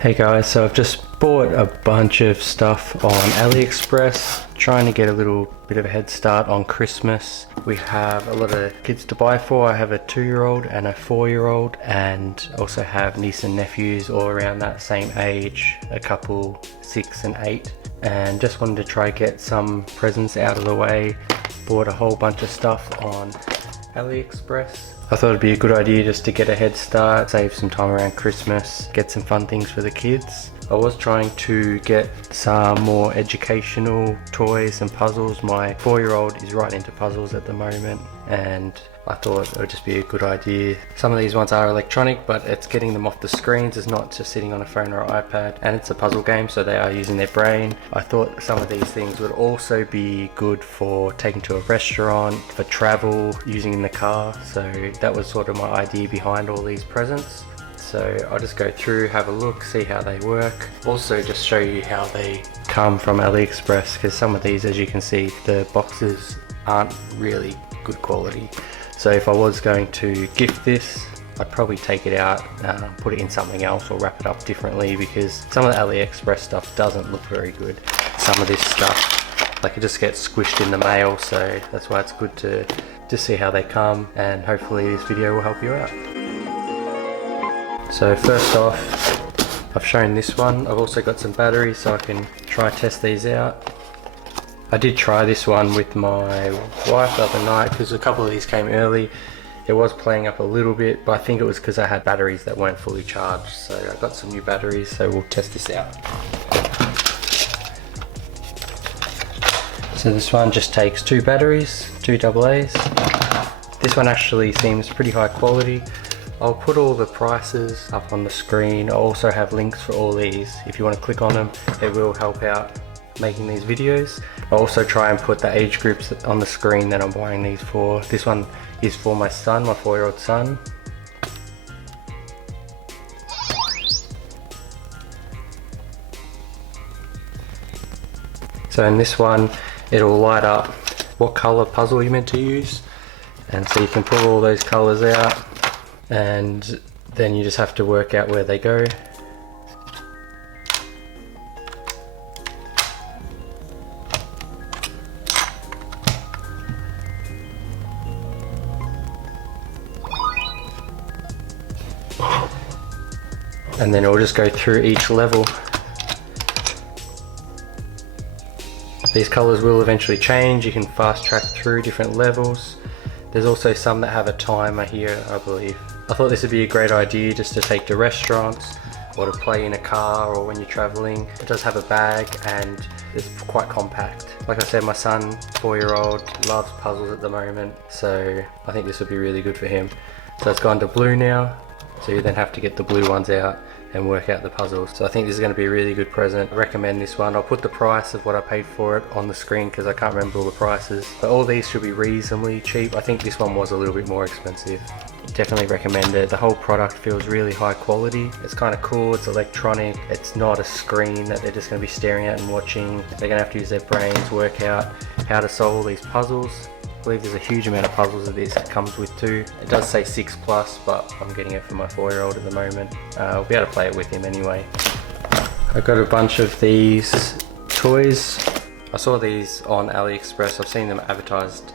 Hey guys, so I've just bought a bunch of stuff on AliExpress, trying to get a little bit of a head start on Christmas. We have a lot of kids to buy for. I have a 2-year-old and a 4-year-old, and also have niece and nephews all around that same age, a couple 6 and 8, and just wanted to try get some presents out of the way. Bought a whole bunch of stuff on AliExpress. I thought it'd be a good idea just to get a head start, save some time around Christmas, get some fun things for the kids. I was trying to get some more educational toys and puzzles. My 4-year-old is right into puzzles at the moment, and I thought it would just be a good idea. Some of these ones are electronic, but it's getting them off the screens. It's not just sitting on a phone or iPad, and it's a puzzle game, so they are using their brain. I thought some of these things would also be good for taking to a restaurant, for travel, using in the car. So that was sort of my idea behind all these presents. So I'll just go through, have a look, see how they work. Also just show you how they come from AliExpress, because some of these, as you can see, the boxes aren't really good quality. So if I was going to gift this, I'd probably take it out, put it in something else, or wrap it up differently, because some of the AliExpress stuff doesn't look very good. Some of this stuff, like, it just gets squished in the mail, so that's why it's good to just see how they come, and hopefully this video will help you out. So first off, I've shown this one. I've also got some batteries so I can try test these out. I did try this one with my wife the other night because a couple of these came early. It was playing up a little bit, but I think it was because I had batteries that weren't fully charged. So I got some new batteries, so we'll test this out. So this one just takes 2 batteries, 2 AA's. This one actually seems pretty high quality. I'll put all the prices up on the screen. I also have links for all these. If you want to click on them, it will help out making these videos. I'll also try and put the age groups on the screen that I'm buying these for. This one is for my son, my 4-year-old son. So in this one, it'll light up what color puzzle you're meant to use, and so you can pull all those colors out, and then you just have to work out where they go. And then it'll just go through each level. These colors will eventually change. You can fast track through different levels. There's also some that have a timer here, I believe. I thought this would be a great idea just to take to restaurants, or to play in a car, or when you're traveling. It does have a bag, and it's quite compact. Like I said, my son, 4-year-old, loves puzzles at the moment, so I think this would be really good for him. So it's gone to blue now, so you then have to get the blue ones out and work out the puzzles. So I think this is going to be a really good present. I recommend this one. I'll put the price of what I paid for it on the screen because I can't remember all the prices. But all these should be reasonably cheap. I think this one was a little bit more expensive. Definitely recommend it. The whole product feels really high quality. It's kind of cool. It's electronic. It's not a screen that they're just going to be staring at and watching. They're going to have to use their brains, work out how to solve all these puzzles. I believe there's a huge amount of puzzles that this comes with too. It does say 6+, but I'm getting it for my 4-year-old at the moment. I'll be able to play it with him anyway. I got a bunch of these toys. I saw these on AliExpress. I've seen them advertised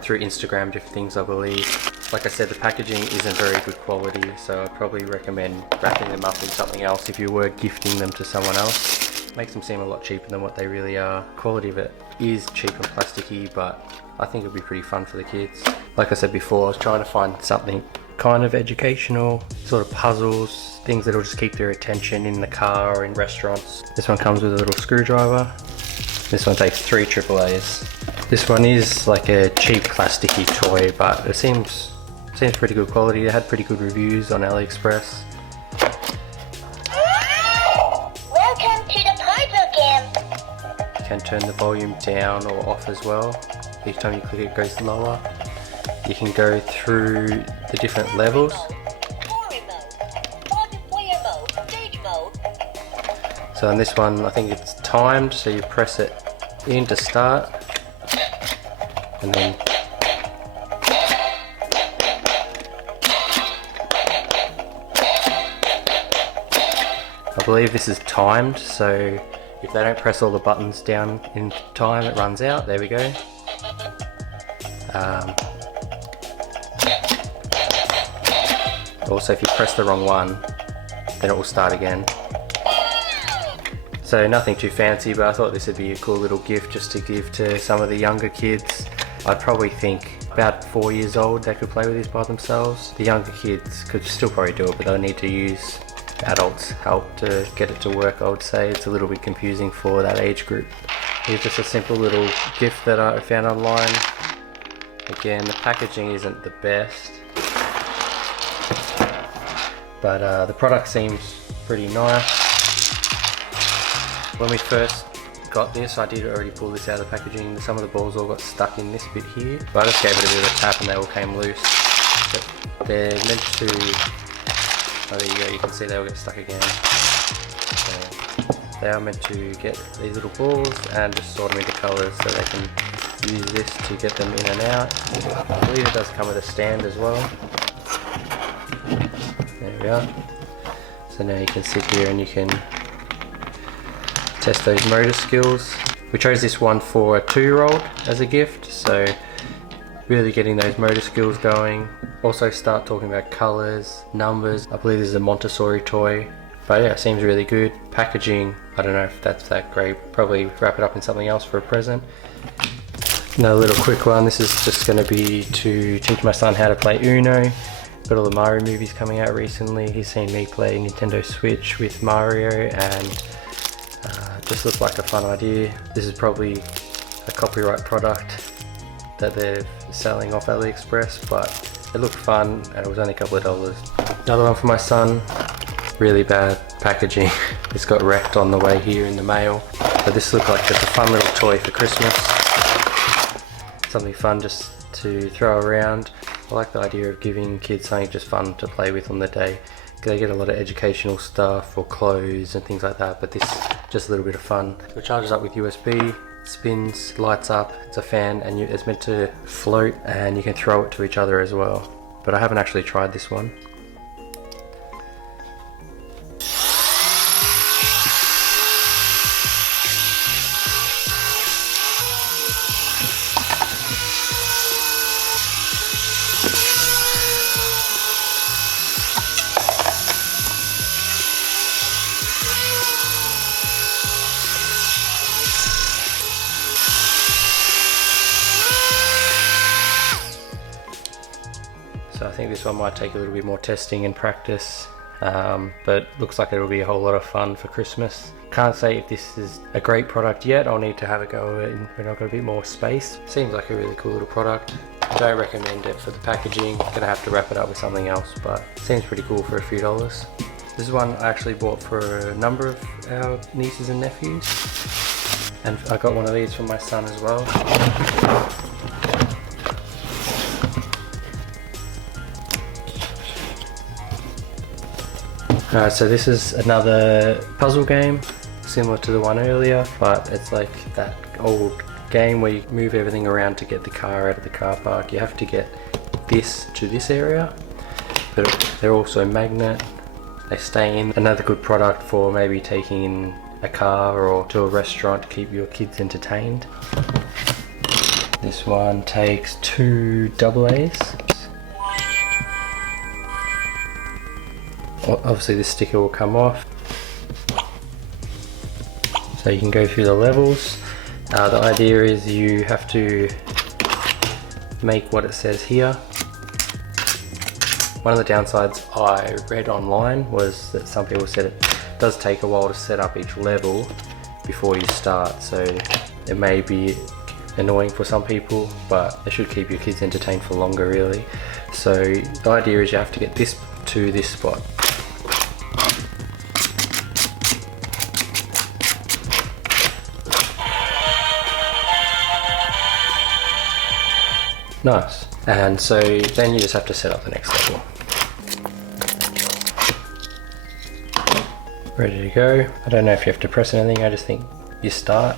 through Instagram, different things I believe. Like I said, the packaging isn't very good quality, so I'd probably recommend wrapping them up in something else if you were gifting them to someone else. Makes them seem a lot cheaper than what they really are. Quality of it is cheap and plasticky, but I think it'd be pretty fun for the kids. Like I said before, I was trying to find something kind of educational, sort of puzzles, things that'll just keep their attention in the car or in restaurants. This one comes with a little screwdriver. This one takes 3 AA's. This one is like a cheap plasticky toy, but it seems pretty good quality. It had pretty good reviews on AliExpress. Welcome to the puzzle game. You can turn the volume down or off as well. Each time you click it goes lower. You can go through the different levels. Story mode, multiplayer mode, stage mode. So in this one, I think it's timed, so you press it in to start, and then I believe this is timed, so if they don't press all the buttons down in time, it runs out. There we go. Also, if you press the wrong one, then it will start again. So nothing too fancy, but I thought this would be a cool little gift just to give to some of the younger kids. I'd probably think about 4 years old they could play with this by themselves. The younger kids could still probably do it, but they'll need to use adults' help to get it to work, I would say. It's a little bit confusing for that age group. Here's just a simple little gift that I found online. Again, the packaging isn't the best, but the product seems pretty nice. When we first got this, I did already pull this out of the packaging. Some of the balls all got stuck in this bit here, but I just gave it a bit of a tap and they all came loose. But they're meant to, oh there you go, you can see they all get stuck again. So they are meant to get these little balls and just sort them into colours so they can use this to get them in and out. I believe it does come with a stand as well. There we are. So now you can sit here and you can test those motor skills. We chose this one for a 2-year-old as a gift, so really getting those motor skills going. Also start talking about colours, numbers. I believe this is a Montessori toy, but yeah, it seems really good. Packaging, I don't know if that's that great. Probably wrap it up in something else for a present. Another little quick one, this is just going to be to teach my son how to play Uno. Got all the Mario movies coming out recently. He's seen me play Nintendo Switch with Mario and just looked like a fun idea. This is probably a copyright product that they're selling off AliExpress, but it looked fun and it was only a couple of dollars. Another one for my son, really bad packaging. It's got wrecked on the way here in the mail. But this looked like just a fun little toy for Christmas. Something fun just to throw around. I like the idea of giving kids something just fun to play with on the day. They get a lot of educational stuff or clothes and things like that, but this is just a little bit of fun. It charges up with USB, spins, lights up, it's a fan, and it's meant to float and you can throw it to each other as well. But I haven't actually tried this one. So I think this one might take a little bit more testing and practice, but looks like it'll be a whole lot of fun for Christmas. Can't say if this is a great product yet. I'll need to have a go at it when I've got a bit more space. Seems like a really cool little product. Don't recommend it for the packaging. Gonna have to wrap it up with something else, but seems pretty cool for a few dollars. This is one I actually bought for a number of our nieces and nephews, and I got one of these for my son as well. So this is another puzzle game, similar to the one earlier, but it's like that old game where you move everything around to get the car out of the car park. You have to get this to this area, but they're also magnet. They stay in. Another good product for maybe taking in a car or to a restaurant to keep your kids entertained. This one takes 2 AA's. Obviously this sticker will come off, so you can go through the levels. The idea is you have to make what it says here. One of the downsides I read online was that some people said it does take a while to set up each level before you start, so it may be annoying for some people, but it should keep your kids entertained for longer really. So the idea is you have to get this to this spot. Nice. And so then you just have to set up the next level. Ready to go. I don't know if you have to press anything, I just think you start.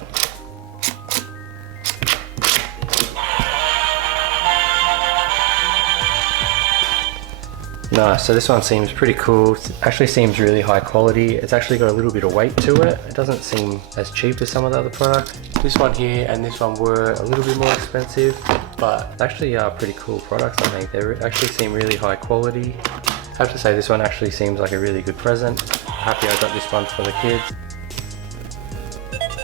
Nice, so this one seems pretty cool. It actually seems really high quality. It's actually got a little bit of weight to it. It doesn't seem as cheap as some of the other products. This one here and this one were a little bit more expensive, but actually are pretty cool products, I think. They actually seem really high quality. I have to say this one actually seems like a really good present. Happy I got this one for the kids.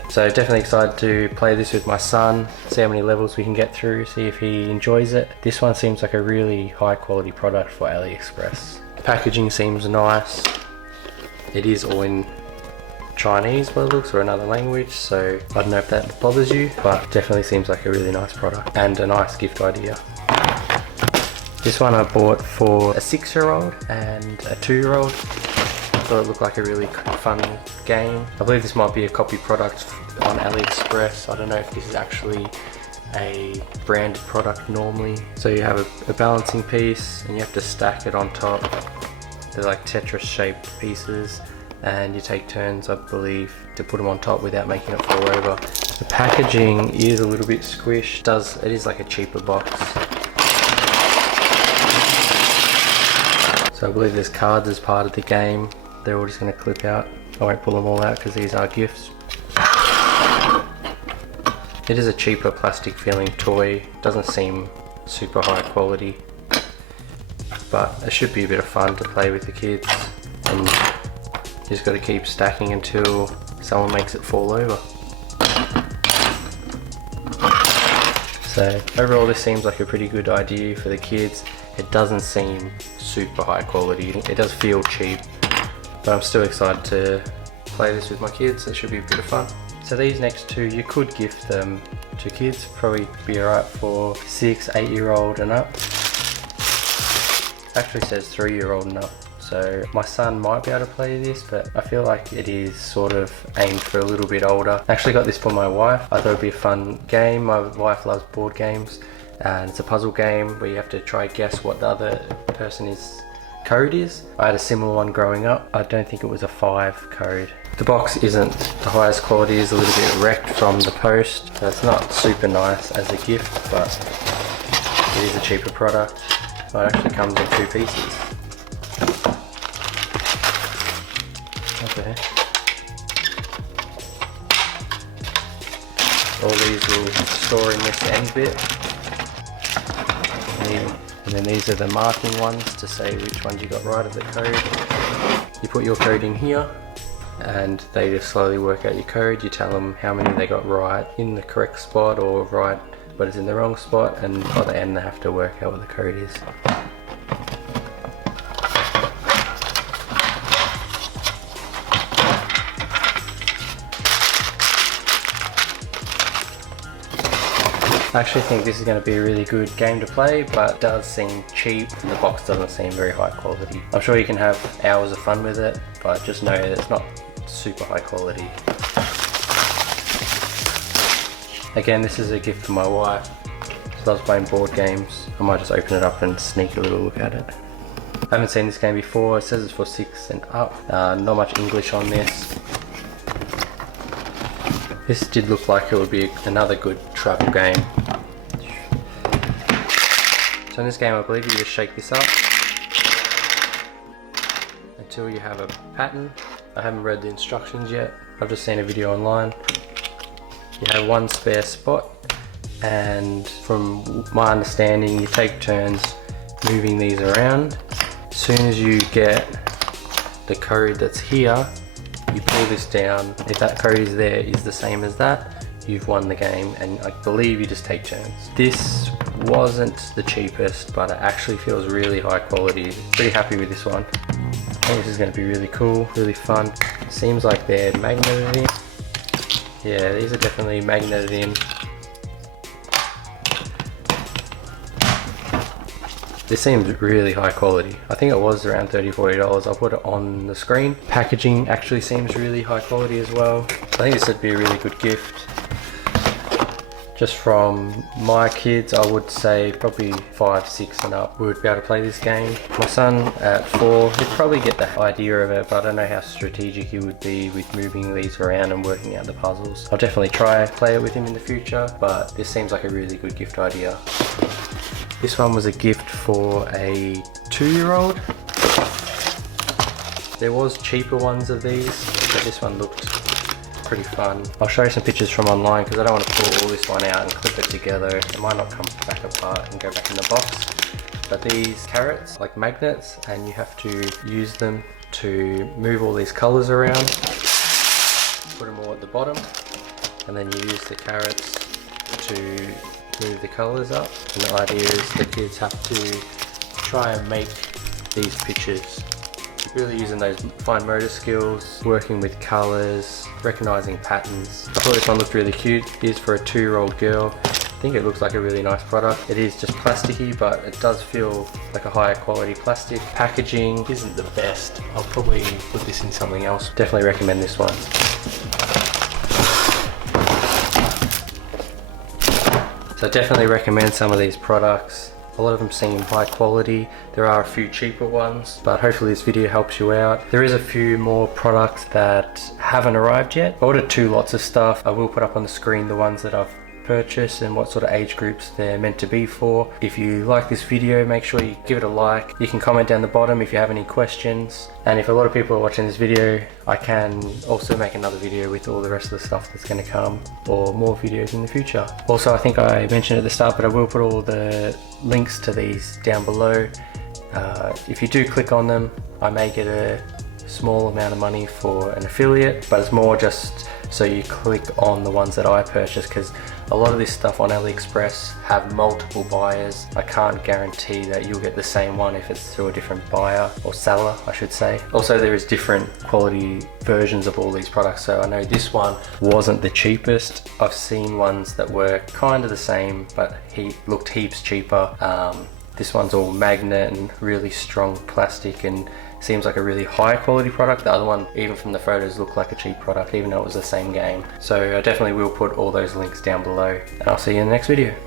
So definitely excited to play this with my son, see how many levels we can get through, see if he enjoys it. This one seems like a really high quality product for AliExpress. The packaging seems nice. It is all in Chinese by the looks, or another language, so I don't know if that bothers you, but definitely seems like a really nice product and a nice gift idea. This one I bought for a 6-year-old and a 2-year-old. Thought it looked like a really fun game. I believe this might be a copy product on AliExpress. I don't know if this is actually a branded product normally. So you have a balancing piece and you have to stack it on top. They're like Tetra shaped pieces and you take turns, I believe, to put them on top without making it fall over. The packaging is a little bit squished. It is like a cheaper box. So I believe there's cards as part of the game. They're all just going to clip out. I won't pull them all out because these are gifts. It is a cheaper plastic feeling toy. Doesn't seem super high quality, but it should be a bit of fun to play with the kids, and you just got to keep stacking until someone makes it fall over. So overall this seems like a pretty good idea for the kids. It doesn't seem super high quality. It does feel cheap, but I'm still excited to play this with my kids. It should be a bit of fun. So these next two, you could gift them to kids. Probably be alright for 6, 8-year-old and up. Actually says 3-year-old and up. So my son might be able to play this, but I feel like it is sort of aimed for a little bit older. I actually got this for my wife. I thought it'd be a fun game. My wife loves board games, and it's a puzzle game where you have to try guess what the other person's code is. I had a similar one growing up. I don't think it was a 5 code. The box isn't the highest quality, is a little bit wrecked from the post. So it's not super nice as a gift, but it is a cheaper product. So it actually comes in 2 pieces. Okay. All these will store in this end bit. And then these are the marking ones to say which ones you got right of the code. You put your code in here and they just slowly work out your code. You tell them how many they got right in the correct spot or right but it's in the wrong spot, and by the end they have to work out what the code is. I actually think this is going to be a really good game to play, but it does seem cheap and the box doesn't seem very high quality. I'm sure you can have hours of fun with it, but just know that it's not super high quality. Again, this is a gift for my wife. She loves playing board games. I might just open it up and sneak a little look at it. I haven't seen this game before. It says it's for 6 and up. Not much English on this. This did look like it would be another good travel game. So in this game, I believe you just shake this up until you have a pattern. I haven't read the instructions yet. I've just seen a video online. You have 1 spare spot, and from my understanding, you take turns moving these around. As soon as you get the code that's here, you pull this down. If that code is there is the same as that, you've won the game, and I believe you just take turns. This wasn't the cheapest, but it actually feels really high quality. Pretty happy with this one. I think this is going to be really cool, really fun. Seems like they're magneted in. Yeah, these are definitely magneted in. This seems really high quality. I think it was around $30–40. I'll put it on the screen. Packaging actually seems really high quality as well. I think this would be a really good gift. Just from my kids, I would say probably 5, 6 and up would be able to play this game. My son at 4, he'd probably get the idea of it, but I don't know how strategic he would be with moving these around and working out the puzzles. I'll definitely try and play it with him in the future, but this seems like a really good gift idea. This one was a gift for a 2-year-old. There was cheaper ones of these, but this one looked pretty fun. I'll show you some pictures from online because I don't want to pull all this one out and clip it together. It might not come back apart and go back in the box. But these carrots, like magnets, and you have to use them to move all these colors around. Put them all at the bottom, and then you use the carrots to move the colors up. And the idea is the kids have to try and make these pictures. Really using those fine motor skills, working with colors, recognizing patterns. I thought this one looked really cute. It is for a 2-year-old girl. I think it looks like a really nice product. It is just plasticky, but it does feel like a higher quality plastic. Packaging isn't the best. I'll probably put this in something else. Definitely recommend this one. So I definitely recommend some of these products. A lot of them seem high quality. There are a few cheaper ones, but hopefully this video helps you out. There is a few more products that haven't arrived yet. I ordered 2 lots of stuff. I will put up on the screen the ones that I've purchased and what sort of age groups they're meant to be for. If you like this video, make sure you give it a like. You can comment down the bottom if you have any questions. And if a lot of people are watching this video, I can also make another video with all the rest of the stuff that's going to come, or more videos in the future. Also, I think I mentioned at the start, but I will put all the links to these down below. If you do click on them, I may get a small amount of money for an affiliate, but it's more just so you click on the ones that I purchased, because a lot of this stuff on AliExpress have multiple buyers. I can't guarantee that you'll get the same one if it's through a different buyer, or seller I should say. Also, there is different quality versions of all these products, so I know this one wasn't the cheapest. I've seen ones that were kind of the same but looked heaps cheaper. This one's all magnet and really strong plastic and seems like a really high quality product. The other one, even from the photos, looked like a cheap product even though it was the same game. So I definitely will put all those links down below, and I'll see you in the next video.